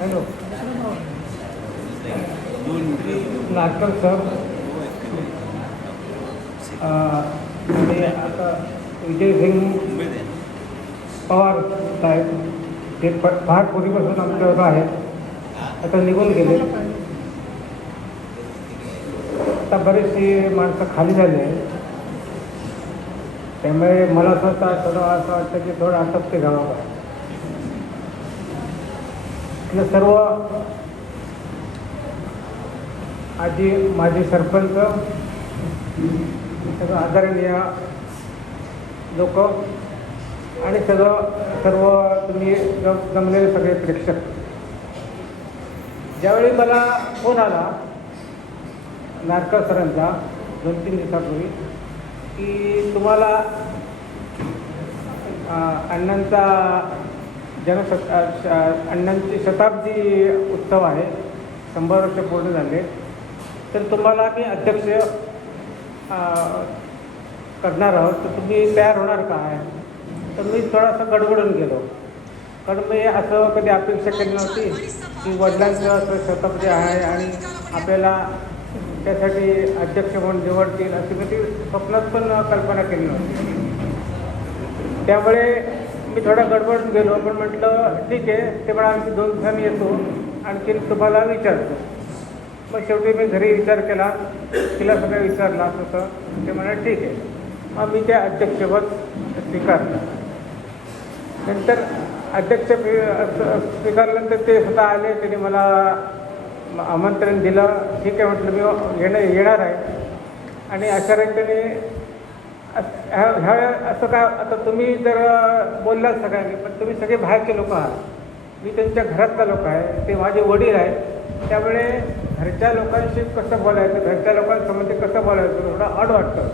Hello नाटक sir म्हणजे आता विजय सिंग पवार साहेब ते फ फार पूर्वीपासून आमच्यावर आहेत. आता निघून गेले. आता बरेचशी माणसं खाली झाली आहेत. त्यामुळे मला स्वतः थोडं असं वाटतं की थोडं आटपते गावाकडे इथलं सर्व आजी माजी सरपंच सगळं आदरणीय लोक आणि सगळं सर्व तुम्ही जमलेले सगळे प्रेक्षक. ज्यावेळी मला फोन आला नाटकर सरांचा दोन तीन दिवसापूर्वी की तुम्हाला अण्णांचा जनसत श- अण्णांची शताब्दी उत्सव आहे. शंभर वर्ष पूर्ण झाले. तर तुम्हाला मी अध्यक्ष करणार आहोत. तर तुम्ही तयार होणार काय तर मी थोडासा गडबडून गेलो. कारण मी असं कधी अपेक्षा केली नव्हती की वडिलांचं असं शताब्दी आहे आणि आपल्याला त्यासाठी अध्यक्ष म्हणून निवडतील अशी कधी स्वप्नात पण कल्पना केली नव्हती. त्यामुळे मी थोडा गडबडून गेलो पण म्हटलं ठीक आहे ते म्हणा आणखी दोन दिवसांनी येतो आणखी तुम्हाला विचारतो. मग शेवटी मी घरी विचार केला तिला सगळं विचारलं तसं ते म्हणा ठीक आहे. मग मी ते अध्यक्षपद स्वीकारलं. नंतर अध्यक्ष स्वीकारल्यानंतर ते स्वतः आले त्यांनी मला म- आमंत्रण दिलं ठीक आहे म्हटलं मी येणं येणार आहे. आणि अशा त्यांनी ह्या ह्या असं काय आता तुम्ही जर बोललात सगळ्यांनी पण तुम्ही सगळे बाहेरचे लोक आहात. मी त्यांच्या घरातला लोक आहे ते माझे वडील आहेत. त्यामुळे घरच्या लोकांशी कसं बोलायचं घरच्या लोकांसंबंधी कसं बोलायचं थोडं अड वाटतं.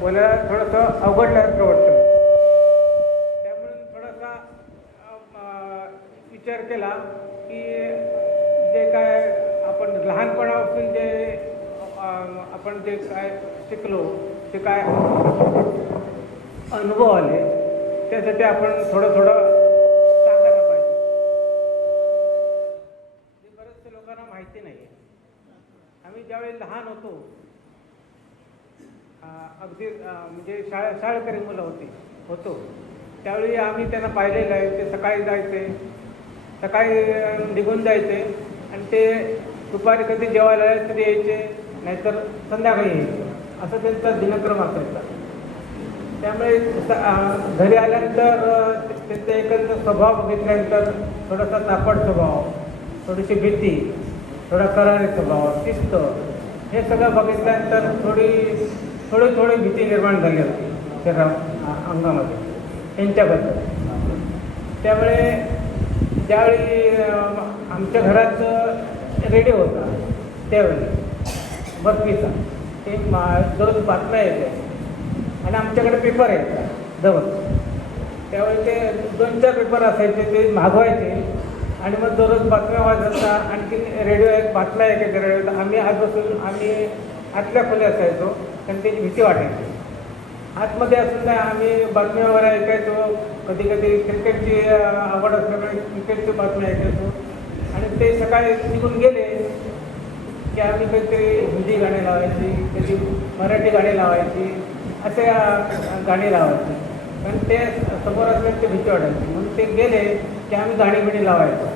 बोलायला थोडंसं अवघडल्यासारखं वाटतं. त्यामुळे थोडासा विचार केला की जे काय आपण लहानपणापासून जे आपण जे काय शिकलो ते काय अनुभव आले त्यासाठी आपण थोडं थोडं सांगायला पाहिजे? ते बरेचसे लोकांना माहिती नाही आहे आम्ही ज्यावेळी लहान होतो अगदी म्हणजे शाळा शाळकरी मुलं होती होतो. त्यावेळी आम्ही त्यांना पाहिलेलं आहे ते सकाळी जायचे सकाळी निघून जायचे आणि ते दुपारी कधी जेवायला तरी यायचे नाहीतर संध्याकाळी यायचे. असं त्यांचा दिनक्रम असायचा. त्यामुळे स- घरी आल्यानंतर त्यांचा एकंदर स्वभाव बघितल्यानंतर थोडासा तापट स्वभाव थोडीशी भीती थोडा करारी स्वभाव शिस्त हे सगळं बघितल्यानंतर थोडी थोडी थोडी भीती निर्माण झाली होती शरीरा अंगामध्ये त्यांच्याबद्दल. त्यामुळे ज्यावेळी आमच्या घरात रेडिओ होता त्यावेळी बर्फीचा एक मा दररोज बातम्या येतात आणि आमच्याकडे पेपर यायचा दररोज. त्यावेळी ते दोन चार पेपर असायचे ते मागवायचे. आणि मग दररोज बातम्या वाजायचा आणखी रेडिओ एक बातम्या एक रेडिओ. आम्ही आज बसून आम्ही आतल्या खोली असायचो कारण त्याची भीती वाटायची. आतमध्ये असून नाही आम्ही बातम्या वगैरे ऐकायचो. कधी कधी क्रिकेटची आवड असल्यामुळे क्रिकेटची बातम्या ऐकायचो. आणि ते सकाळी निघून गेले. की आम्ही काहीतरी हिंदी गाणी लावायची कधी मराठी गाणी लावायची असे अ, गाणी लावायची. पण ते समोर असले ते भीती वाटायची. म्हणून ते गेले की आम्ही गाणी बिणी लावायचो.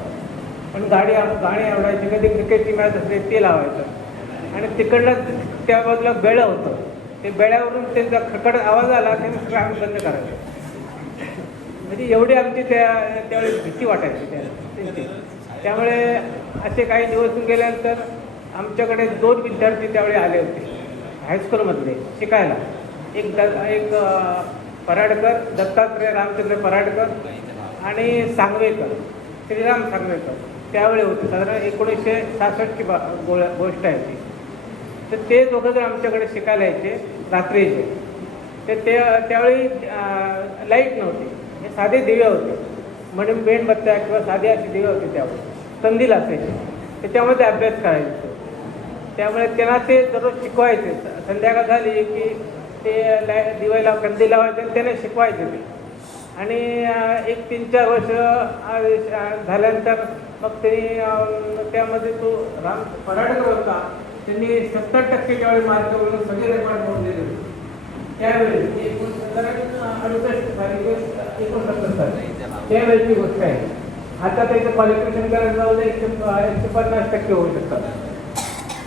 पण गाडी गाणी आवडायची. कधी क्रिकेटची मॅच असते ते लावायचं. आणि तिकडनं त्या बाजूला बेळं होतं. ते बेळ्यावरून त्यांचा खडखड आवाज आला ते सगळं आम्ही बंद करायचो. म्हणजे एवढी आमची त्या त्यावेळी भीती वाटायची. त्या त्यामुळे असे काही दिवस गेल्यानंतर आमच्याकडे दोन विद्यार्थी त्यावेळी आले होते. हायस्कूलमधले शिकायला. एक द एक पराडकर दत्तात्रय रामचंद्र पराडकर आणि सांगवेकर श्रीराम सांगवेकर. त्यावेळी होते. साधारण एकोणीसशे सहासष्टची बा गो गोष्ट आहे ती. तर ते दोघं जर आमच्याकडे शिकायला यायचे रात्रीचे. तर ते त्यावेळी लाइट नव्हती. हे साधे दिवे होते. म्हणजे मेणबत्त्या किंवा साधे असे दिवे होते त्यावेळी कंदील असायचे त्याच्यामध्ये ते अभ्यास करायचे. त्यामुळे त्यांना ते दररोज शिकवायचे. संध्याकाळ झाली की ते लाय दिवायला कंदी लावायचे आणि त्याने शिकवायचे ते. आणि एक तीन चार वर्ष झाल्यानंतर मग त्यांनी त्यामध्ये तो राम पराडकर होता. त्यांनी सत्तर टक्के ज्यावेळी मार्क मिळून सगळे रेकॉर्ड दिले. होते त्यावेळी एकूण साधारण अडुसष्ट साली एकोणसत्तर साली त्यावेळेची गोष्ट आहे. आता त्याचं क्वालिफिकेशन करायला जाऊ दे एकशे एकशे पन्नास टक्के होऊ शकतात.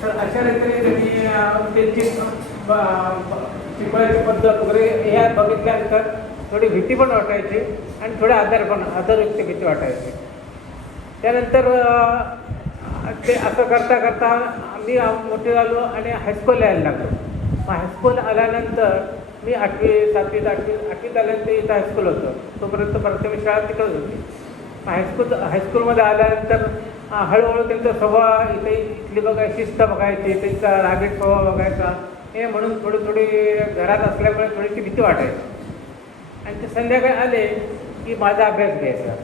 तर अशा रीतीने त्यांनी त्यांची शिकवायची पद्धत वगैरे ह्या बघितल्यानंतर थोडी भीती पण वाटायची आणि थोडे आधार पण आधारयुक्त भीती वाटायची. त्यानंतर ते असं करता करता मी मोठे झालो आणि हायस्कूल यायला लागलो. मग हायस्कूल आल्यानंतर मी आठवी सातवीत आठवी आठवीत आल्यानंतर इथं हायस्कूल होतं. तोपर्यंत प्राथमिक शाळा तिकडंच होती. मग हायस्कूल हायस्कूलमध्ये आल्यानंतर हळूहळू त्यांचा स्वभाव इथे इथली बघाय शिस्त बघायची त्यांचा रागीट स्वभाव बघायचा. हे म्हणून थोडी थोडी घरात असल्यामुळे थोडीशी भीती वाटायची. आणि ते संध्याकाळी आले की माझा अभ्यास घ्यायचा.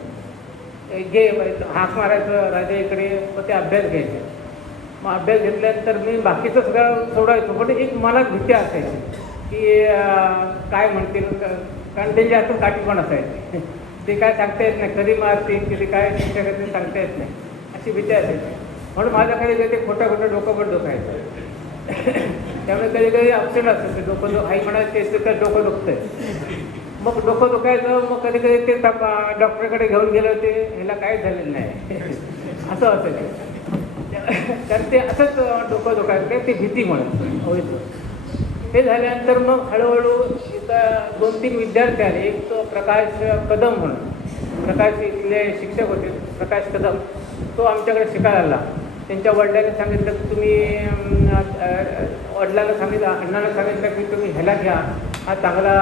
घे हाक मारायचं राजा इकडे मग ते अभ्यास घ्यायचे. मग अभ्यास घेतल्यानंतर मी बाकीचं सगळं सोडायचो पण एक मनात भीती असायची की काय म्हणतील कारण त्यांच्या हातून काठी पण असायची. ते काय सांगता येत नाही. कधी मारतील किती काय त्यांच्याकडे सांगता येत नाही. अशी भीती असायची म्हणून माझ्याकडे कधी खोटं खोटं डोकं पण दुखायचं. त्यामुळे कधी कधी अपसेट असतं ते डोकं दु- आई म्हणा ते तर डोकं दुखतंय. मग डोकं दुखायचं मग कधी कधी ते तपा डॉक्टरकडे घेऊन गेले होते ह्याला काहीच झालेलं नाही. असं असायचं तर ते असंच डोकं दुखायचं काय ते भीती म्हणून व्हायचं ते झाल्यानंतर मग हळूहळू एका दोन तीन विद्यार्थ्याने एक प्रकाश कदम म्हणून. प्रकाश इथले शिक्षक होते प्रकाश कदम. तो आमच्याकडे शिकायला आला. त्यांच्या वडिलांनी सांगितलं की तुम्ही वडिलांना सांगितलं अण्णांना सांगितलं की तुम्ही ह्याला घ्या. हा चांगला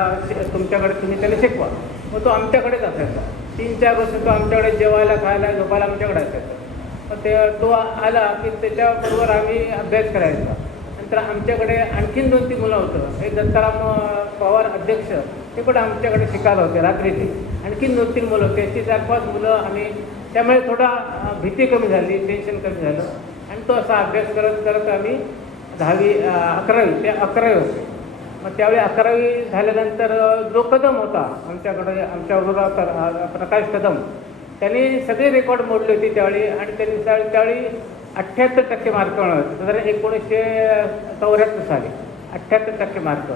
तुमच्याकडे तुम्ही त्याला शिकवा. मग तो आमच्याकडेच असायचा. तीन चार वर्ष तो आमच्याकडे जेवायला खायला झोपायला आमच्याकडे असायचा. मग ते तो आला की त्याच्याबरोबर आम्ही अभ्यास करायचा. नंतर आमच्याकडे आणखीन दोन तीन मुलं होतं. एक दत्ताराम पवार अध्यक्ष ते पण आमच्याकडे शिकायला होते रात्रीचे. आणखीन दोन तीन मुलं होते. अशी चार पाच मुलं आम्ही त्यामुळे थोडा भीती कमी झाली टेन्शन कमी झालं. आणि तो असा अभ्यास करत करत आम्ही दहावी अकरावी ते अकरावी होते. मग त्यावेळी अकरावी झाल्यानंतर जो कदम होता आमच्याकडे आमच्याबरोबर होता, प्रकाश कदम त्यांनी सगळे रेकॉर्ड मोडले होते त्यावेळी. आणि त्यांनी त्यावेळी अठ्ठ्याहत्तर टक्के मार्क मिळवले होते. साधारण एकोणीसशे चौऱ्याहत्तर साली अठ्ठ्याहत्तर टक्के मार्क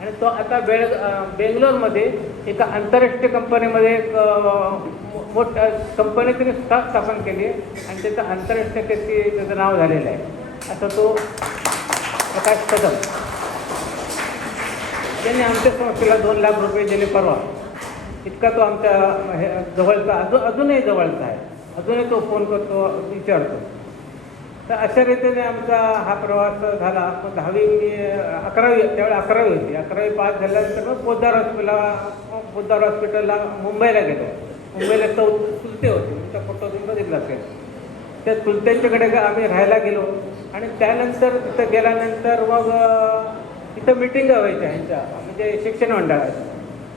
आणि तो आता बेळ बेंगलोरमध्ये एका आंतरराष्ट्रीय कंपनीमध्ये एक अं, मोठ कंपनी तिने स्वतः स्थापन केली आणि त्याचं आंतरराष्ट्रीय त्याची त्याचं नाव झालेलं आहे. आता तो प्रकाश कदम. त्यांनी आमच्या संस्थेला दोन लाख रुपये दिले परवा. इतका तो आमच्या हे जवळचा अजून अजूनही जवळचा आहे. अजूनही तो फोन करतो विचारतो. तर अशा रीतीने आमचा हा प्रवास झाला. मग दहावी मी अकरावी त्यावेळी अकरावी होती. अकरावी पास झाल्यानंतर मग पोद्दार हॉस्पिटलला पोद्दार हॉस्पिटलला मुंबईला गेलो. मुंबईला चौ चुलते होते. तुमचा फोटो तुम्ही बघितला असेल. त्या चुलत्यांच्याकडे आम्ही राहायला गेलो. आणि त्यानंतर तिथं गेल्यानंतर मग तिथं मिटिंग व्हायच्या ह्यांच्या म्हणजे शिक्षण मंडळाच्या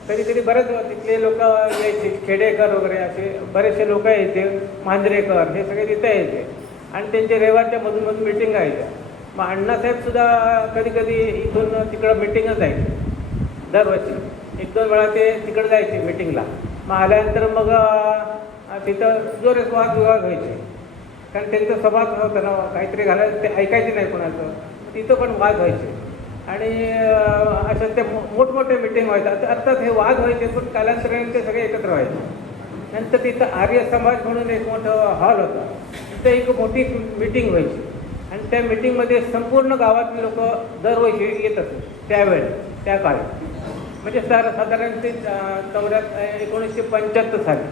कधी कधी बरेच तिथले लोक यायचे. खेडेकर वगैरे असे बरेचसे लोक यायचे. मांजरेकर हे सगळे तिथे यायचे. आणि त्यांच्या रविवारच्या मधून मधून मिटिंग व्हायच्या. मग अण्णासाहेबसुद्धा कधी कधी इथून तिकडं मिटिंगच जायचे दरवर्षी. एक दोन वेळा ते तिकडे जायचे मिटिंगला मग आल्यानंतर मग तिथं तिथं वाद विवाद व्हायचे. कारण त्यांचा समाज होता ना काहीतरी घालायचं ते ऐकायचे नाही कोणाचं. तिथं पण वाद व्हायचे. आणि अं, अशा ते मोठमोठे मिटिंग व्हायचं अर्थात हे वाद व्हायचे पण कालांतराने ते सगळे एकत्र व्हायचे. नंतर तिथं आर्य समाज म्हणून एक मोठं हॉल होता. तिथं एक मोठी मीटिंग व्हायची. आणि त्या मिटिंगमध्ये संपूर्ण गावातले लोक दरवर्षी येत असत त्यावेळी त्या काळी. म्हणजे सर साधारण ते चौऱ्या एकोणीसशे पंच्याहत्तर साली.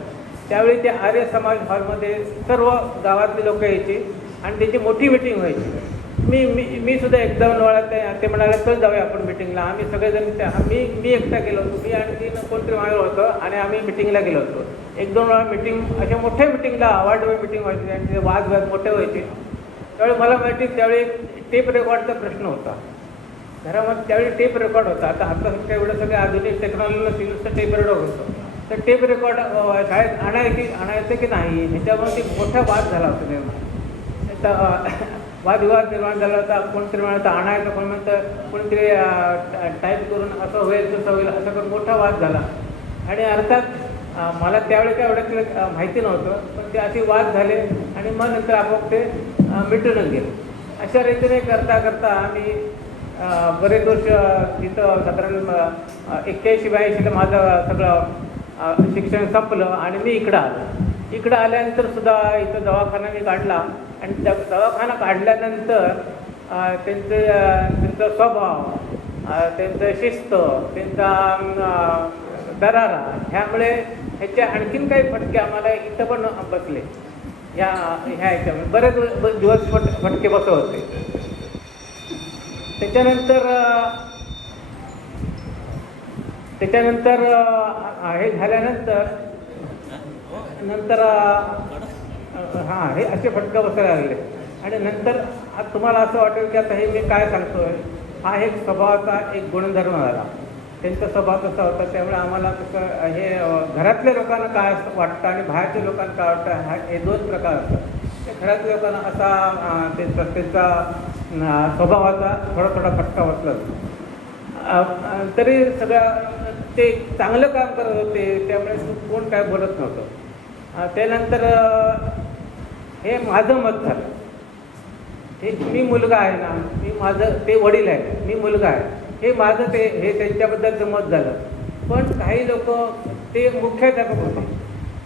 त्यावेळी ते आर्य समाज हॉलमध्ये सर्व गावातले लोक यायचे आणि त्याची मोठी मिटिंग व्हायची. मी मी मी सुद्धा एक दोन वेळा ते ते म्हणाले तर जाऊया आपण मिटिंगला आम्ही सगळेजण त्या मी मी एकटा गेलो होतो. मी आणि तीन कोणतरी मागे होतं आणि आम्ही मिटिंगला गेलो होतो. एक दोन वेळा मिटिंग अशा मोठ्या मिटिंगला अवार्ड मिटिंग व्हायची आणि तिथे वाद वाद मोठे व्हायचे. त्यावेळी मला माहिती त्यावेळी टेप रेकॉर्डचा प्रश्न होता. घरामध्ये त्यावेळी टेप रेकॉर्ड होता. आता आता सगळं एवढं सगळे आधुनिक टेक्नॉलॉजी नसेल नुसतं टेप रेकॉर्ड होतं. तर टेप रेकॉर्ड शाळेत आणायची आणायचं की नाही ह्याच्यामुळे ते मोठा वाद झाला होता निर्माण वादविवाद निर्माण झाला होता. कोणतरी म्हणतं आणायचं कोण म्हणतं कोणतरी टाईप करून असं होईल तसं होईल असं करून मोठा वाद झाला. आणि अर्थात मला त्यावेळी काय एवढं माहिती नव्हतं पण ते असे वाद झाले आणि मग नंतर आपोआप ते मिटून मिटूनच गेले. अशा रीतीने करता करता आम्ही बरेच वर्ष तिथं साधारण एक्क्याऐंशी ब्याऐंशीला माझं सगळं शिक्षण संपलं आणि मी इकडं आलो. इकडं आल्यानंतर सुद्धा इथं दवाखाना मी काढला आणि त्या दवाखाना काढल्यानंतर त्यांचे त्यांचा स्वभाव त्यांचं शिस्त त्यांचा दरारा ह्यामुळे ह्याचे आणखीन काही फटके आम्हाला इथं पण बसले. ह्या ह्या ह्याच्यामध्ये बरेच दिवस फट फटके बसत होते. त्याच्यानंतर त्याच्यानंतर हे झाल्यानंतर नंतर हां हे असे फटका बसायला लागले. आणि नंतर तुम्हाला असं वाटेल की आता हे मी काय सांगतोय हा एक स्वभावाचा एक गुणधर्म झाला. त्यांचा स्वभाव कसा होता? त्यामुळे आम्हाला कसं हे घरातल्या लोकांना काय असं वाटतं आणि बाहेरच्या लोकांना काय वाटतं? हा हे दोन प्रकार असतात. ते घरातल्या लोकांना असा त्यांचा त्यांचा स्वभावाचा थोडा थोडा फटका बसला तरी सगळ्या ते चांगलं काम करत होते त्यामुळे कोण काय बोलत नव्हतं. त्यानंतर हे माझं मत झालं. हे मी मुलगा आहे ना मी माझं ते वडील आहे मी मुलगा आहे. हे माझं ते हे त्यांच्याबद्दलचं मत झालं. पण काही लोक ते मुख्याध्यापक होते.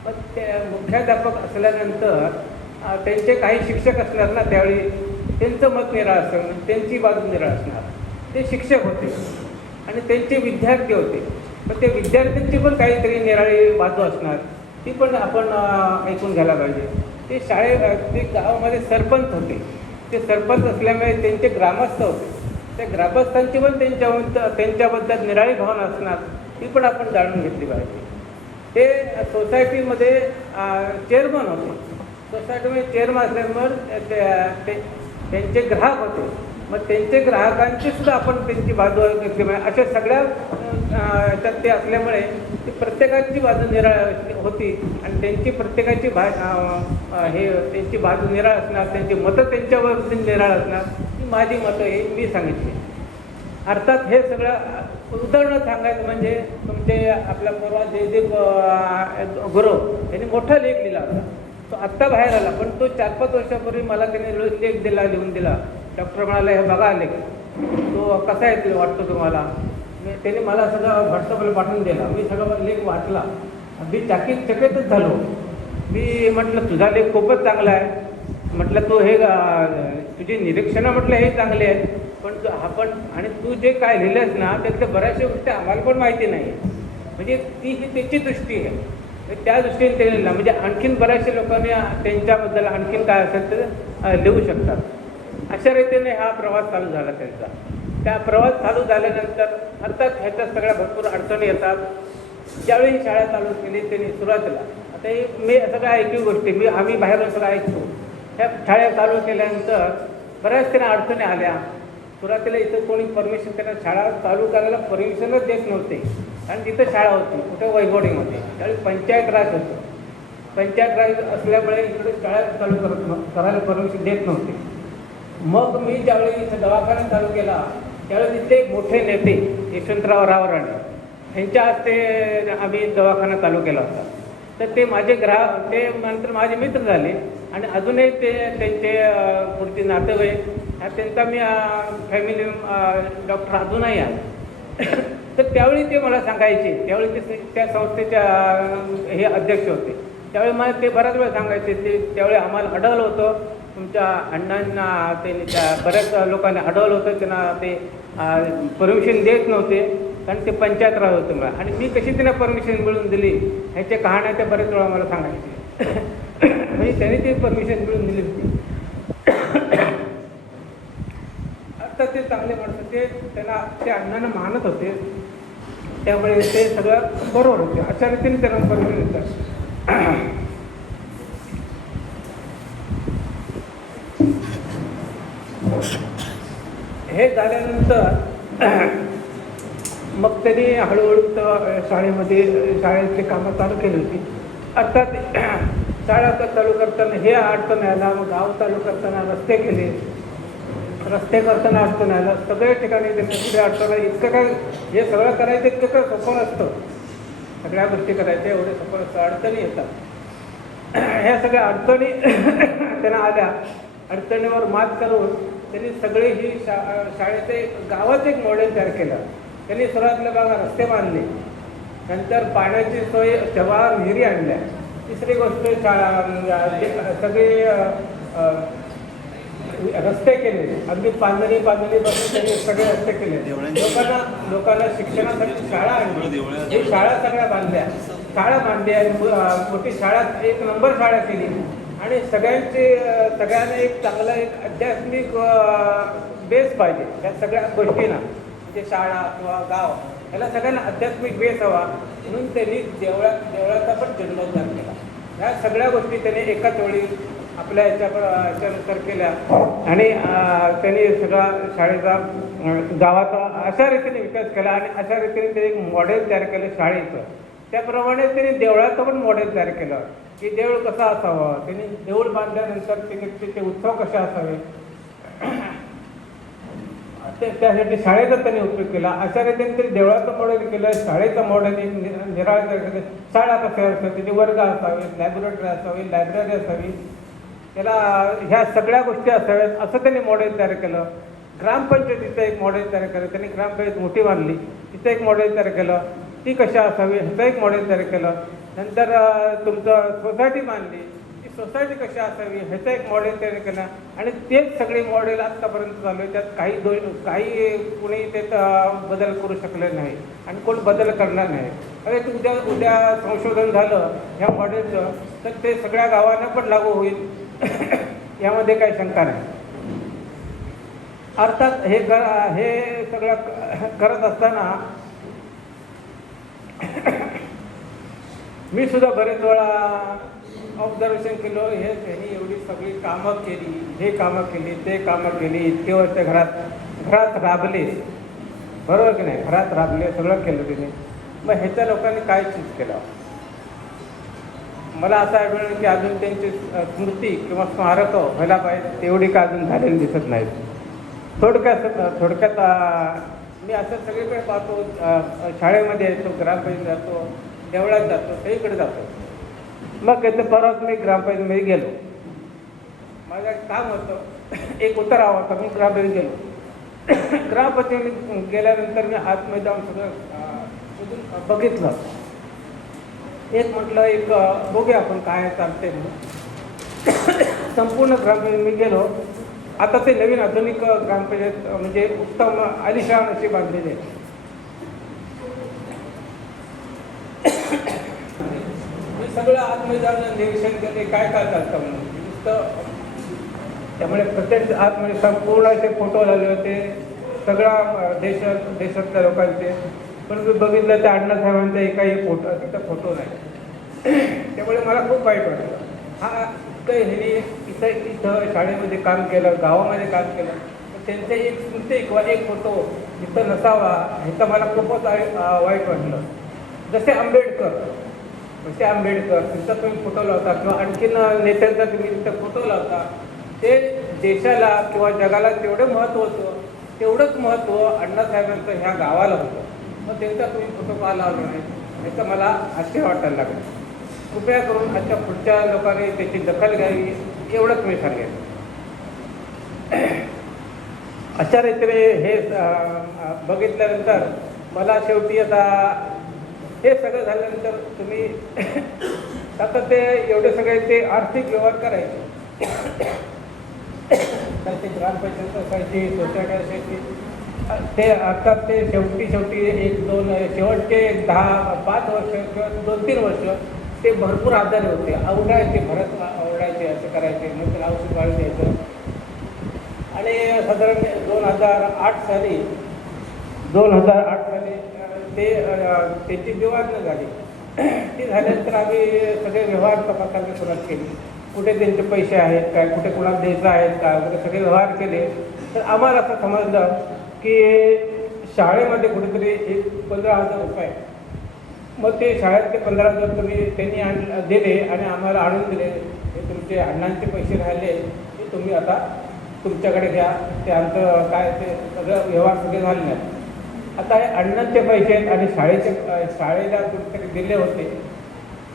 पण ते मुख्याध्यापक असल्यानंतर त्यांचे काही शिक्षक असणार ना त्यावेळी त्यांचं मत निराळ असणार त्यांची बाजू निराळ असणार. ते शिक्षक होते. आणि त्यांचे विद्यार्थी होते. पण ते विद्यार्थ्यांची पण काहीतरी निराळी बाजू असणार. ती पण आपण ऐकून घ्यायला पाहिजे. ते शाळे ते गावामध्ये सरपंच होते. ते सरपंच असल्यामुळे त्यांचे ग्रामस्थ होते. त्या ग्रामस्थांची पण त्यांच्याबद्दल त्यांच्याबद्दल निराळी भावना असणार ती पण आपण जाणून घेतली पाहिजे. ते सोसायटीमध्ये चेअरमन होते. सोसायटीमध्ये चेअरमन असल्यामुळे ते- ते- त्यांचे ग्राहक होते. मग त्यांचे ग्राहकांची सुद्धा आपण त्यांची बाजू घेतली पाहिजे. अशा सगळ्या याच्यात ते असल्यामुळे ती प्रत्येकाची बाजू निराळ होती आणि त्यांची प्रत्येकाची भा हे त्यांची बाजू निराळ असणार त्यांची मतं त्यांच्यावर निराळ असणार. माझी मतं हे मी सांगितली. अर्थात हे सगळं उदाहरणं सांगायचं म्हणजे तुमचे आपला परवा जयदेव अं, गुरव यांनी मोठा लेख लिहिला होता. तो आत्ता बाहेर आला पण तो चार पाच वर्षापूर्वी मला त्याने लेख दिला लिहून दिला. डॉक्टर म्हणाला हे बघा लेख तो कसा आहे वाटतो तुम्हाला? मी त्याने मला सगळं व्हॉट्सअपला पाठवून दिला. मी सगळं लेख वाचला. अगदी चाकीत चकेतच झालो. मी म्हटलं तुझा लेख खूपच चांगला आहे. म्हटलं तू हे तुझी निरीक्षणं म्हटलं हे चांगले आहेत पण तू आपण आणि तू जे काय लिहिलंस ना त्यातल्या बऱ्याचशा गोष्टी आम्हाला पण माहिती नाही म्हणजे ती ही त्याची दृष्टी आहे. तर त्या दृष्टीने ते लिहिलं. म्हणजे आणखीन बऱ्याचशा लोकांनी त्यांच्याबद्दल आणखीन काय असेल ते लिहू शकतात. अशा रीतीने हा प्रवास चालू झाला त्यांचा. त्या प्रवास चालू झाल्यानंतर अर्थात ह्याच्यात सगळ्या भरपूर अडचणी येतात. ज्यावेळी शाळा चालू केली त्यांनी सुरुवातीला. आता हे मी सगळ्या ऐकू गोष्टी मी आम्ही बाहेरून सगळं ऐकतो. त्या शाळा चालू केल्यानंतर बऱ्याच त्यांना अडचणी आल्या. सुरुवातीला इथं कोणी परमिशन त्यांना शाळा चालू करायला परमिशनच देत नव्हते. कारण तिथं शाळा होती कुठं वैभवडीमध्ये. त्यावेळी पंचायत राज होतं. पंचायत राज असल्यामुळे इकडे शाळा चालू करत नव्ह- करायला परमिशन देत नव्हते. मग मी ज्यावेळी इथं दवाखाना चालू केला त्यावेळी तिथे एक मोठे नेते यशवंतराव रावराणे यांच्या हस्ते आम्ही दवाखाना चालू केला होता. तर ते माझे ग्राहक ते नंतर माझे मित्र झाले. आणि अजूनही ते त्यांचे पुढचे नातेवाईक ह्या त्यांचा मी फॅमिली डॉक्टर अजूनही आहे. तर त्यावेळी ते मला सांगायचे. त्यावेळी ते त्या संस्थेच्या हे अध्यक्ष होते. त्यावेळी मला ते बऱ्याच वेळा सांगायचे. ते त्यावेळी आम्हाला अडवलं होतं. तुमच्या अण्णांना त्यांनी त्या बऱ्याच लोकांनी अडवलं होतं. त्यांना ते परमिशन देत नव्हते. कारण ते पंचायत राहत होते मला. आणि मी कशी त्यांना परमिशन मिळवून दिली? ह्याच्या कहाण्या त्या बरेच वेळा मला सांगायचे. म्हणजे त्यांनी ती परमिशन मिळवून दिली होती. आता ते चांगले माणसं ते त्यांना त्या अण्णांना मानत होते. त्यामुळे ते सगळं बरोबर होते. अशा रीतीने त्यांना परमिशन देतात. हे झाल्यानंतर मग त्यांनी हळूहळू शाळेमध्ये शाळेचे कामं चालू केली होती. अर्थात शाळा आता चालू करताना हे अडचण यायला मग गाव चालू करताना रस्ते केले. रस्ते करताना अडचण यायला सगळ्या ठिकाणी त्यांनी पुढे अडचण इतकं काय हे सगळं करायचं इतकं काय सोपं असतं सगळ्या गोष्टी करायच्या एवढे असतं अडचणी येतात. ह्या सगळ्या अडचणी त्यांना आल्या. अडचणीवर मात करून त्यांनी सगळे ही शा शाळेचे एक गावाचं एक मॉडेल तयार केलं. त्यांनी सुरुवातीला बघा रस्ते बांधले. नंतर पाण्याची सोय तेव्हा विहिरी आणल्या. तिसरी गोष्ट शाळा म्हणजे सगळे रस्ते केले. अगदी पांजरी पांढरीपासून त्यांनी सगळे रस्ते केले. लोकांना लोकांना शिक्षणासाठी शाळा आणली. ही शाळा सगळ्या बांधल्या. शाळा बांधल्या मु- मोठी शाळा एक नंबर शाळा केली. आणि सगळ्यांचे सगळ्यांना एक चांगला एक आध्यात्मिक बेस पाहिजे. या सगळ्या गोष्टींना. म्हणजे शाळा किंवा गाव याला सगळ्यांना आध्यात्मिक बेस हवा म्हणून त्यांनी देवळा देवळाचा पण जन्मोद्धार केला. ह्या सगळ्या गोष्टी त्याने एकाच वेळी आपल्या याच्या ह्याच्यानुसार केल्या. आणि त्यांनी सगळा शाळेचा गावाचा अशा रीतीने विकास केला आणि अशा रीतीने ते एक मॉडेल तयार केलं शाळेचं. त्याप्रमाणे त्यांनी देवळाचं पण मॉडेल तयार केलं. की देऊळ कसं असावं? त्यांनी देऊळ बांधल्यानंतर त्याचे तिथे उत्सव कसे असावे? त्यासाठी शाळेचा त्यांनी उपयोग केला. अशा रीतीने तरी देवळाचं मॉडेल केलं शाळेचं मॉडेल एक नि- निराळ शाळा कशा असतात त्याचे वर्ग असावे लॅबोरेटरी असावी लायब्ररी असावी. त्याला ह्या सगळ्या गोष्टी असाव्यात असं त्यांनी मॉडेल तयार केलं. ग्रामपंचायतीचं एक मॉडेल तयार केलं. त्यांनी ग्रामपंचायत मोठी बांधली. तिचं एक मॉडेल तयार केलं. ती कशा असावी ह्याचं एक मॉडेल तयार केलं. नंतर तुमचं सोसायटी बांधली. सोसायटी कशी असावी ह्याचं एक मॉडेल त्याने केलं. आणि तेच सगळे मॉडेल आत्तापर्यंत चालू आहे. त्यात काही दोन काही कुणी त्यात बदल करू शकले नाही. आणि कोण बदल करणार नाही. अरे तुमच्या उद्या उद्या संशोधन झालं ह्या मॉडेलचं तर ते सगळ्या गावांना पण लागू होईल. यामध्ये काही शंका नाही. अर्थात हे कर हे सगळं करत असताना मी सुद्धा बरेच वेळा ऑब्झर्वेशन केलं हे त्यांनी एवढी सगळी कामं केली हे कामं केली ते कामं केली इतके वर्ष घरात घरात राबले. बरोबर की नाही? घरात राबले सगळं केलं तिने मग ह्याच्या लोकांनी काय चूज केलं? मला असं आढळलं की अजून त्यांची स्मृती किंवा स्मारक व्हायला पाहिजे तेवढी का अजून झालेली दिसत नाहीत. थोडक्यात थोडक्यात मी असं सगळीकडे पाहतो शाळेमध्ये येतो ग्रामपंचायत जातो देवळात जातो सगळीकडे जातो. मग त्याचं परत मी ग्रामपंचायतमध्ये गेलो. माझं एक काम होतं एक उतारा होता मी ग्रामपंचायत गेलो. ग्रामपंचायत गेल्यानंतर मी आतमध्ये जाऊन सगळं शोधून बघितलं. एक म्हटलं एक बघूया आपण काय चालते म्हणून. संपूर्ण ग्रामपंचायत मी गेलो. आता ते नवीन आधुनिक ग्रामपंचायत म्हणजे उत्तम आलिशान अशी बांधलेली आहे मी सगळं आतमध्ये जाऊन निरीक्षण करणे काय काय चालतं म्हणून? नुसतं त्यामुळे प्रत्येक आतमध्ये संपूर्ण असे फोटो झाले होते. सगळ्या देश देशात देशातल्या लोकांचे. पण मी बघितलं त्या अण्णासाहेबांचा एकाही फोटो तिथं फोटो नाही. त्यामुळे मला खूप वाईट वाटलं. हा इथं ह्यांनी इथं इथं शाळेमध्ये काम केलं गावामध्ये काम केलं. तर त्यांचे एक स्मृती किंवा एक फोटो इथं नसावा ह्याचं मला खूपच वाईट वाटलं. जसे आंबेडकर जसे आंबेडकर तिथं तुम्ही फोटो लावता किंवा आणखीन नेत्यांचा तुम्ही तिथं फोटो लावता ते देशाला किंवा जगाला तेवढं महत्त्व होतं तेवढंच महत्त्व अण्णासाहेबांचं ह्या गावाला होतं. मग त्यांचा तुम्ही फोटो का लावला नाही? याचं मला आश्चर्य वाटायला लागलं. कृपया करून आजच्या पुढच्या लोकांनी त्याची दखल घ्यावी एवढंच मी सांगेन अशा रीतीने हे बघितल्यानंतर मला शेवटी आता हे सगळं झाल्यानंतर तुम्ही आता ते एवढे सगळे ते आर्थिक व्यवहार करायचे. तर ते ग्रामपंचायत असायची सोसायटी असायची. ते आता ते शेवटी शेवटी एक दोन शेवटचे एक दहा पाच वर्ष किंवा दोन तीन वर्ष ते भरपूर आजारी होते. आवडायचे भरत आवडायचे असं करायचे नंतर औषध वाढ द्यायचं. आणि साधारण दोन हजार आठ साली दोन हजार आठ साली ते त्यांची विवाद झाली. ती झाल्यानंतर आम्ही सगळे व्यवहार तपासायला सुरुवात केली. कुठे त्यांचे पैसे आहेत काय कुठे कुणाला द्यायचं आहेत काय वगैरे सगळे व्यवहार केले. तर आम्हाला असं समजलं की शाळेमध्ये कुठेतरी एक पंधरा हजार रुपये मग ते शाळेत ते पंधरा हजार तुम्ही त्यांनी आण दिले आणि आम्हाला आणून दिले. हे तुमचे अण्णांचे पैसे राहिले. ते तुम्ही आता तुमच्याकडे घ्या. ते आमचं काय ते सगळं व्यवहार सगळे झाले. नाही आता हे अण्णांचे पैसे आहेत आणि शाळेचे शाळेला कुठेतरी दिले होते.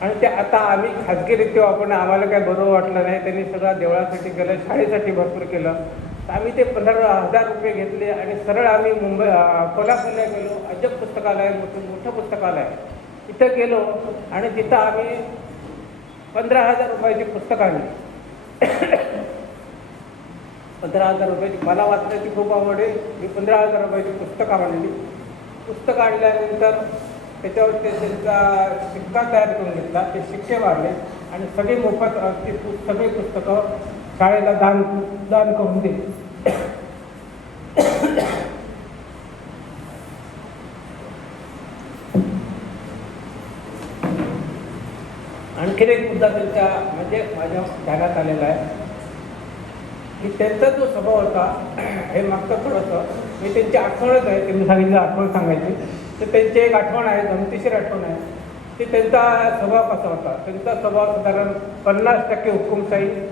आणि ते आता आम्ही खाजगीरित्या वापरणं आम्हाला काय बरोबर वाटलं नाही. त्यांनी सगळं देवळासाठी केलं शाळेसाठी भरपूर केलं. तर आम्ही ते पंधरा हजार रुपये घेतले आणि सरळ आम्ही मुंबई कोल्हापूरला गेलो. अजब पुस्तकालय मोठं मोठं पुस्तकालय. तिथं गेलो आणि तिथं आम्ही पंधरा हजार रुपयाची पुस्तकं आणली. पंधरा हजार रुपयाची मला वाचण्याची खूप आवड आहे. मी पंधरा हजार रुपयाची पुस्तकं आणली पुस्तकं आणल्यानंतर त्याच्यावर ते त्यांचा शिक्का तयार करून घेतला. ते शिक्के वाढले आणि सगळी मोफत अ, ती पु- पुस्तकं शाळेला दान दान करून दिली. आणखीन एक मुद्दा त्यांच्या म्हणजे माझ्या ध्यानात आलेला आहे. की त्यांचा जो स्वभाव होता हे मागचं थोडंसं मी त्यांची आठवणच आहे त्यांनी सांगितलं आठवण सांगायची. तर त्यांची एक आठवण आहे गमतीशीर आठवण आहे की त्यांचा स्वभाव कसा होता? त्यांचा स्वभाव साधारण पन्नास टक्के हुकुमशाही